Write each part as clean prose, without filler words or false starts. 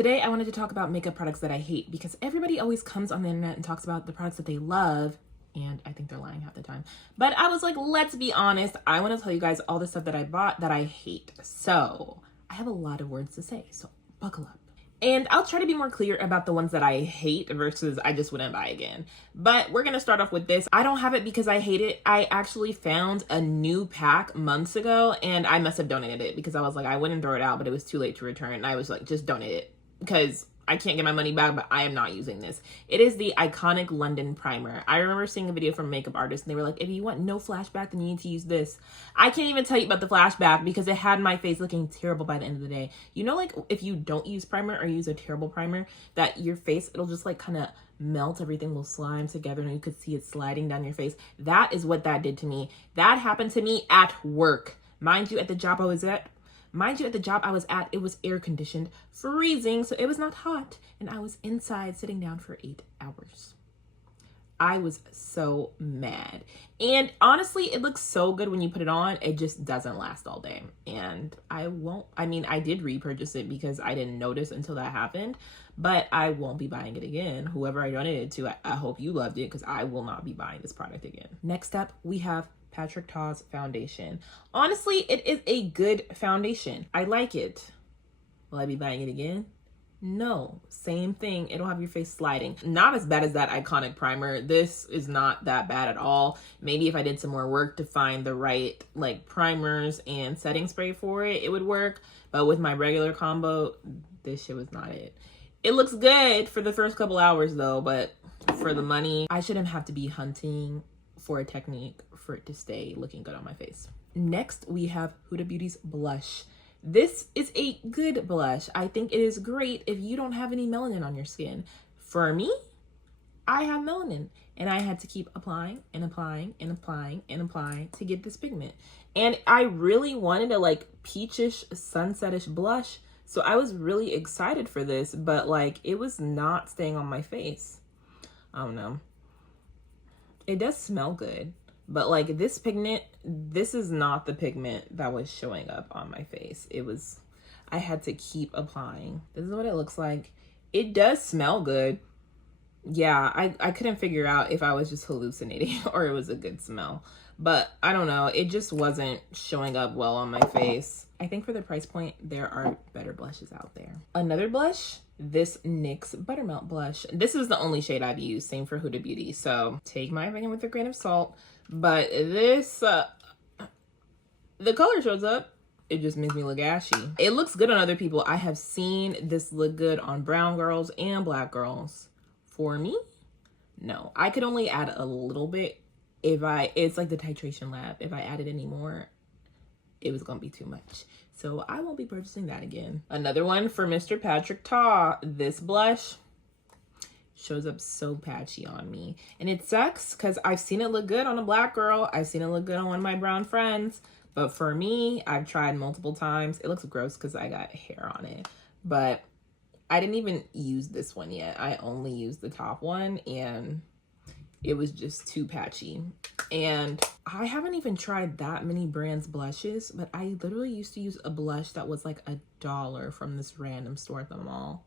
Today I wanted to talk about makeup products that I hate because everybody always comes on the internet and talks about the products that they love, and I think they're lying half the time. But I was like, let's be honest. I want to tell you guys all the stuff that I bought that I hate. So I have a lot of words to say, so buckle up. And I'll try to be more clear about the ones that I hate versus I just wouldn't buy again. But we're going to start off with this. I don't have it because I hate it. I actually found a new pack months ago and I must have donated it because I was like, I wouldn't throw it out, but it was too late to return. And I was like, just donate it because I can't get my money back, but I am not using this. It is the Iconic London Primer. I remember seeing a video from a makeup artist and they were like, if you want no flashback, then you need to use this. I can't even tell you about the flashback because it had my face looking terrible by the end of the day. You know, like if you don't use primer or use a terrible primer, that your face, it'll just like kind of melt, everything will slime together and you could see it sliding down your face. That is what that did to me. That happened to me at work. Mind you, at the job I was at, it was air conditioned, freezing, so it was not hot. And I was inside sitting down for 8 hours. I was so mad. And honestly, it looks so good when you put it on. It just doesn't last all day. And I did repurchase it because I didn't notice until that happened. But I won't be buying it again. Whoever I donated it to, I hope you loved it because I will not be buying this product again. Next up, we have Patrick Ta's foundation. Honestly, it is a good foundation. I like it. Will I be buying it again? No. Same thing. It'll have your face sliding. Not as bad as that Iconic primer. This is not that bad at all. Maybe if I did some more work to find the right like primers and setting spray for it, it would work. But with my regular combo, this shit was not it. It looks good for the first couple hours though, but for the money, I shouldn't have to be hunting for a technique for it to stay looking good on my face. Next, we have Huda Beauty's blush. This is a good blush. I think it is great if you don't have any melanin on your skin. For me, I have melanin and I had to keep applying and applying and applying and applying to get this pigment. And I really wanted a like peachish sunsetish blush. So I was really excited for this, but like it was not staying on my face. I don't know. It does smell good, but like this pigment, this is not the pigment that was showing up on my face. I had to keep applying. This is what it looks like. It does smell good. Yeah, I couldn't figure out if I was just hallucinating or it was a good smell, but I don't know. It just wasn't showing up well on my face. I think for the price point, there are better blushes out there. Another blush, this NYX Buttermelt blush. This is the only shade I've used, same for Huda Beauty. So take my opinion with a grain of salt, but this, the color shows up. It just makes me look ashy. It looks good on other people. I have seen this look good on brown girls and black girls. For me, no. I could only add a little bit it's like the Titration Lab. If I added any more, it was gonna be too much. So I won't be purchasing that again. Another one for Mr. Patrick Ta. This blush shows up so patchy on me. And it sucks because I've seen it look good on a black girl. I've seen it look good on one of my brown friends. But for me, I've tried multiple times. It looks gross because I got hair on it. But I didn't even use this one yet. I only used the top one and it was just too patchy. And I haven't even tried that many brands blushes, but I literally used to use a blush that was like $1 from this random store at the mall,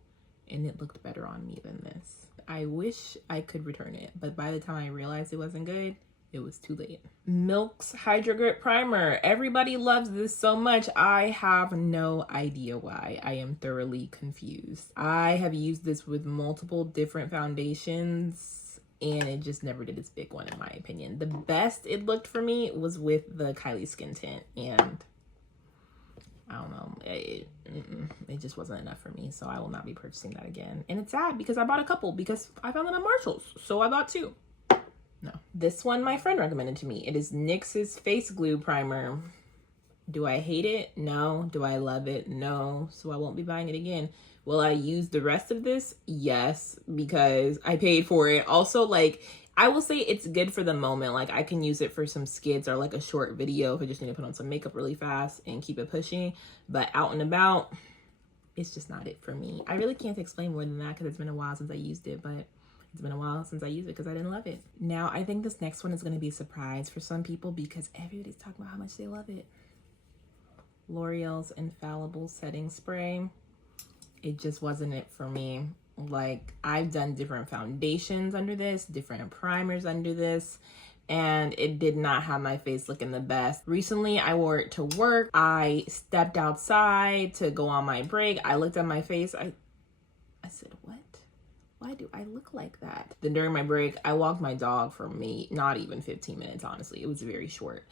and it looked better on me than this. I wish I could return it, but by the time I realized it wasn't good, it was too late. Milk's Hydro Grip Primer. Everybody loves this so much. I have no idea why. I am thoroughly confused. I have used this with multiple different foundations and it just never did its big one in my opinion. The best it looked for me was with the Kylie Skin Tint, and I don't know, it just wasn't enough for me, so I will not be purchasing that again. And it's sad because I bought a couple because I found them at Marshall's, so I bought two. No. This one my friend recommended to me. It is NYX's Face Glue Primer. Do I hate it? No. Do I love it? No. So I won't be buying it again. Will I use the rest of this? Yes, because I paid for it. Also, like, I will say it's good for the moment. Like, I can use it for some skits or like a short video if I just need to put on some makeup really fast and keep it pushing. But out and about, it's just not it for me. I really can't explain more than that because it's been a while since I used it, but it's been a while since I used it because I didn't love it. Now, I think this next one is going to be a surprise for some people because everybody's talking about how much they love it. L'Oreal's Infallible Setting Spray. It just wasn't it for me. Like, I've done different foundations under this, different primers under this, and it did not have my face looking the best. Recently, I wore it to work. I stepped outside to go on my break. I looked at my face. I said, what? Why do I look like that? Then during my break, I walked my dog for not even 15 minutes, honestly. It was very short.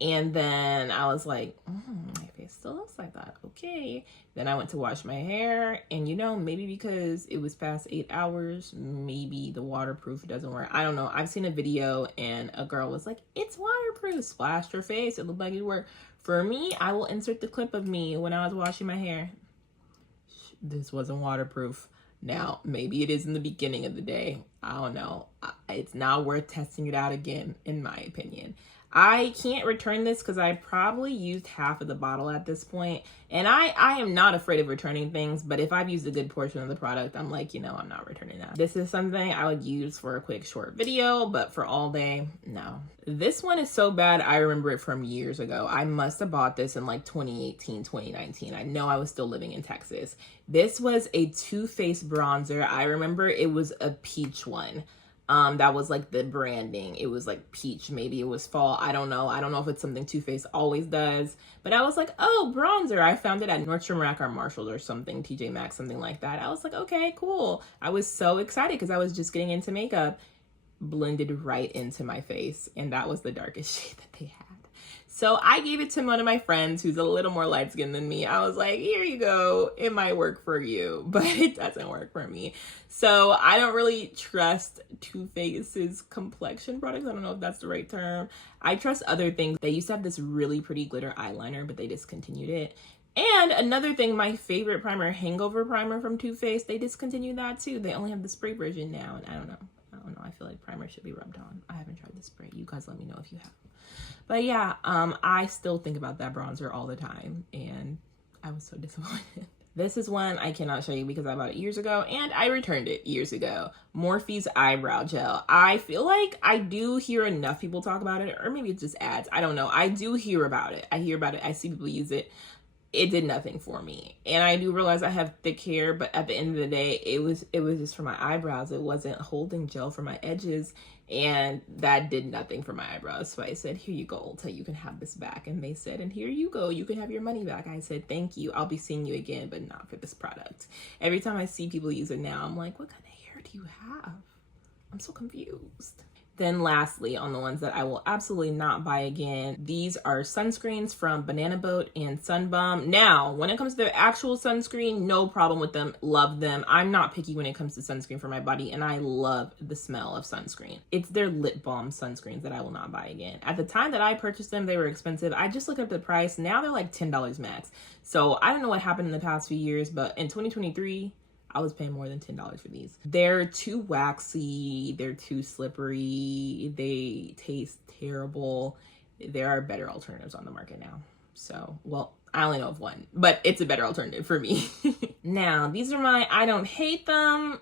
And then I was like, my face still looks like that. Okay. Then I went to wash my hair. And maybe because it was past 8 hours, maybe the waterproof doesn't work. I don't know. I've seen a video and a girl was like, it's waterproof. Splashed her face. It looked like it worked. For me, I will insert the clip of me when I was washing my hair. This wasn't waterproof. Now, maybe it is in the beginning of the day. I don't know. It's not worth testing it out again, in my opinion. I can't return this because I probably used half of the bottle at this point. And I am not afraid of returning things, but if I've used a good portion of the product, I'm like, I'm not returning that. This is something I would use for a quick short video, but for all day, no. This one is so bad, I remember it from years ago. I must have bought this in like 2018, 2019. I know I was still living in Texas. This was a Too Faced bronzer. I remember it was a peach one. That was like the branding. It was like peach. Maybe it was fall. I don't know. I don't know if it's something Too Faced always does. But I was like, oh, bronzer. I found it at Nordstrom Rack or Marshalls or something, TJ Maxx, something like that. I was like, okay, cool. I was so excited because I was just getting into makeup. Blended right into my face. And that was the darkest shade that they had. So I gave it to one of my friends who's a little more light skinned than me. I was like, here you go. It might work for you, but it doesn't work for me. So I don't really trust Too Faced's complexion products. I don't know if that's the right term. I trust other things. They used to have this really pretty glitter eyeliner, but they discontinued it. And another thing, my favorite primer, Hangover Primer from Too Faced, they discontinued that too. They only have the spray version now, and I don't know. I feel like primer should be rubbed on. I haven't tried the spray. You guys let me know if you have. But yeah, I still think about that bronzer all the time, and I was so disappointed. This is one I cannot show you because I bought it years ago, and I returned it years ago. Morphe's Eyebrow Gel. I feel like I do hear enough people talk about it, or maybe it's just ads. I don't know. I do hear about it. I hear about it. I see people use it. It did nothing for me. And I do realize I have thick hair, but at the end of the day, it was just for my eyebrows. It wasn't holding gel for my edges, and that did nothing for my eyebrows. So I said, here you go, Ulta, you can have this back. And they said, and here you go, you can have your money back. I said, thank you. I'll be seeing you again, but not for this product. Every time I see people use it now, I'm like, what kind of hair do you have? I'm so confused. Then lastly, on the ones that I will absolutely not buy again, these are sunscreens from Banana Boat and Sunbum. Now, when it comes to their actual sunscreen, no problem with them, love them. I'm not picky when it comes to sunscreen for my body, and I love the smell of sunscreen. It's their lip balm sunscreens that I will not buy again. At the time that I purchased them, they were expensive. I just looked up the price. Now they're like $10 max. So I don't know what happened in the past few years, but in 2023, I was paying more than $10 for these. They're too waxy, they're too slippery, they taste terrible. There are better alternatives on the market now. So, well, I only know of one, but it's a better alternative for me. Now, these are I don't hate them,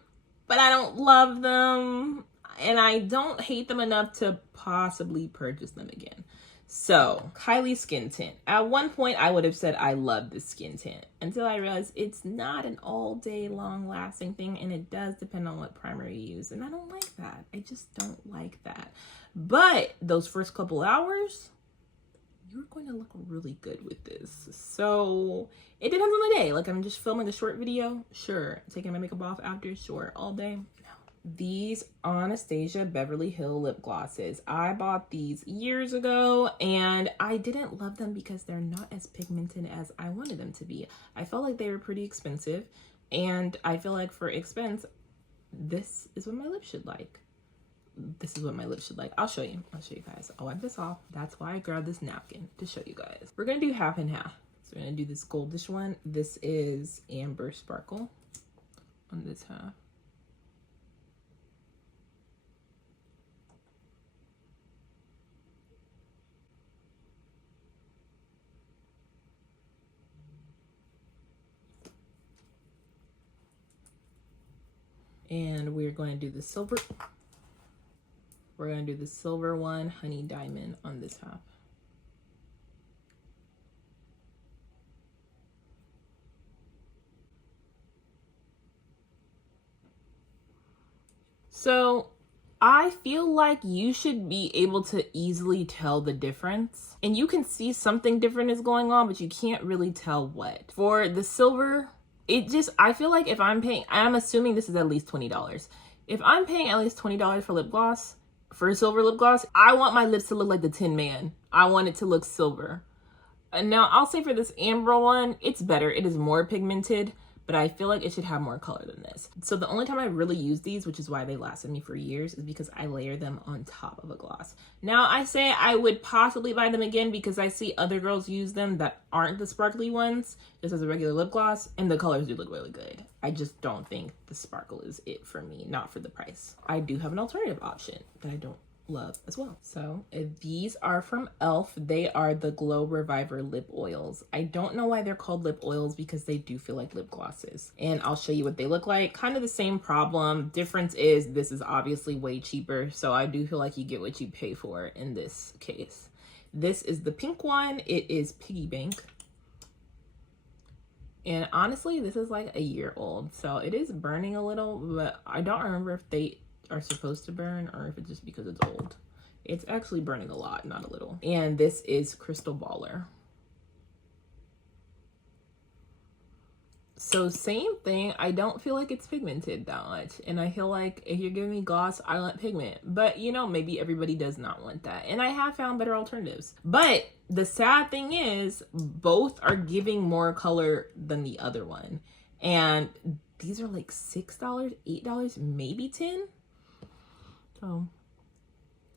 but I don't love them. And I don't hate them enough to possibly purchase them again. So, Kylie Skin Tint. At one point, I would have said I love this skin tint until I realized it's not an all day long lasting thing, and it does depend on what primer you use, and I don't like that. I just don't like that. But those first couple hours, you're going to look really good with this. So, it depends on the day. Like, I'm just filming a short video, sure. Taking my makeup off after, sure. All day, these Anastasia Beverly Hills lip glosses. I bought these years ago, and I didn't love them because they're not as pigmented as I wanted them to be. I felt like they were pretty expensive, and I feel like for expense, this is what my lips should like. This is what my lips should like. I'll show you guys. I'll wipe this off. That's why I grabbed this napkin, to show you guys. We're gonna do half and half. So we're gonna do this goldish one. This is Amber Sparkle on this half. And we're going to do the silver. We're going to do the silver one, Honey Diamond, on this half. So I feel like you should be able to easily tell the difference. And you can see something different is going on, but you can't really tell what. For the silver, I feel like if I'm assuming this is at least $20. If I'm paying at least $20 for lip gloss, for a silver lip gloss, I want my lips to look like the Tin Man. I want it to look silver. And now I'll say for this amber one, it's better. It is more pigmented, but I feel like it should have more color than this. So the only time I really use these, which is why they lasted me for years, is because I layer them on top of a gloss. Now I say I would possibly buy them again because I see other girls use them that aren't the sparkly ones, just as a regular lip gloss, and the colors do look really good. I just don't think the sparkle is it for me, not for the price. I do have an alternative option that I don't love as well. So these are from e.l.f. They are the Glow Reviver lip oils. I don't know why they're called lip oils because they do feel like lip glosses, and I'll show you what they look like. Kind of the same problem. Difference is this is obviously way cheaper, so I do feel like you get what you pay for in this case. This is the pink one. It is Piggy Bank, and honestly this is like a year old, so it is burning a little, but I don't remember if they are supposed to burn or if it's just because it's old. It's actually burning a lot, not a little. And this is Crystal Baller. So same thing, I don't feel like it's pigmented that much, and I feel like if you're giving me gloss, I want pigment, but you know, maybe everybody does not want that, and I have found better alternatives. But the sad thing is both are giving more color than the other one, and these are like $6, $8, maybe $10. So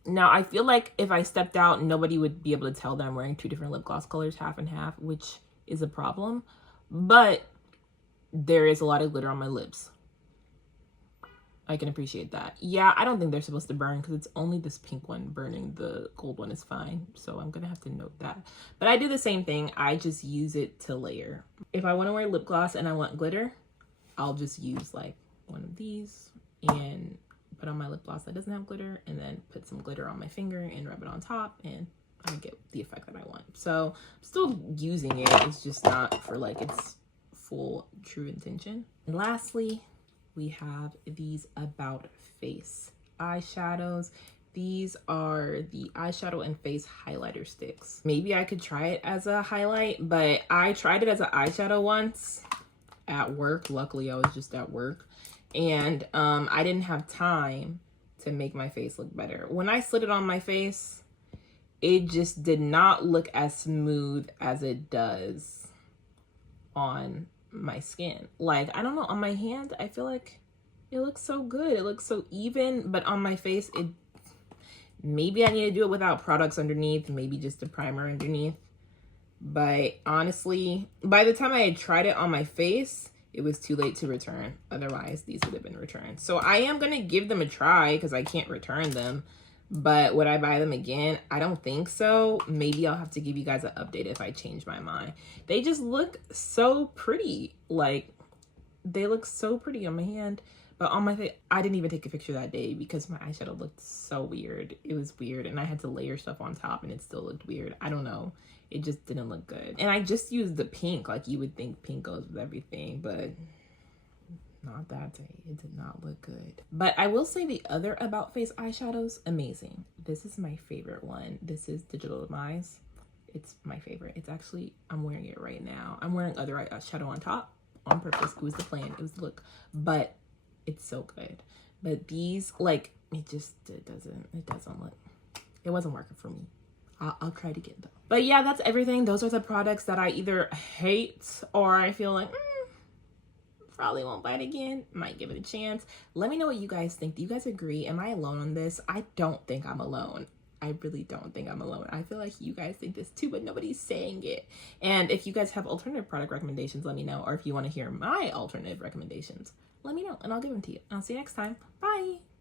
now I feel like if I stepped out, nobody would be able to tell that I'm wearing two different lip gloss colors, half and half, which is a problem. But there is a lot of glitter on my lips. I can appreciate that. Yeah, I don't think they're supposed to burn because it's only this pink one burning. The gold one is fine. So I'm going to have to note that. But I do the same thing. I just use it to layer. If I want to wear lip gloss and I want glitter, I'll just use like one of these and put on my lip gloss that doesn't have glitter, and then put some glitter on my finger and rub it on top, and I get the effect that I want. So I'm still using it. It's just not for like its full true intention. And lastly, we have these About Face eyeshadows. These are the eyeshadow and face highlighter sticks. Maybe I could try it as a highlight, but I tried it as an eyeshadow once at work. Luckily, I was just at work. And I didn't have time to make my face look better. When I slid it on my face, it just did not look as smooth as it does on my skin. Like, I don't know, on my hand, I feel like it looks so good. It looks so even, but on my face, maybe I need to do it without products underneath, maybe just a primer underneath. But honestly, by the time I had tried it on my face, it was too late to return. Otherwise, these would have been returned. So I am going to give them a try because I can't return them. But would I buy them again? I don't think so. Maybe I'll have to give you guys an update if I change my mind. They just look so pretty. Like, they look so pretty on my hand. But on my face, I didn't even take a picture that day because my eyeshadow looked so weird. It was weird. And I had to layer stuff on top and it still looked weird. I don't know. It just didn't look good. And I just used the pink. Like, you would think pink goes with everything, but not that day. It did not look good. But I will say the other About Face eyeshadows, amazing. This is my favorite one. This is Digital Demise. It's my favorite. It's actually, I'm wearing it right now. I'm wearing other eyeshadow on top on purpose. It was the plan. It was the look. But it's so good. But these, like, it doesn't look, it wasn't working for me. I'll try to get them. But yeah, that's everything. Those are the products that I either hate or I feel like, probably won't buy it again. Might give it a chance. Let me know what you guys think. Do you guys agree? Am I alone on this? I don't think I'm alone. I really don't think I'm alone. I feel like you guys think this too, but nobody's saying it. And if you guys have alternative product recommendations, let me know. Or if you want to hear my alternative recommendations, let me know and I'll give them to you. I'll see you next time. Bye.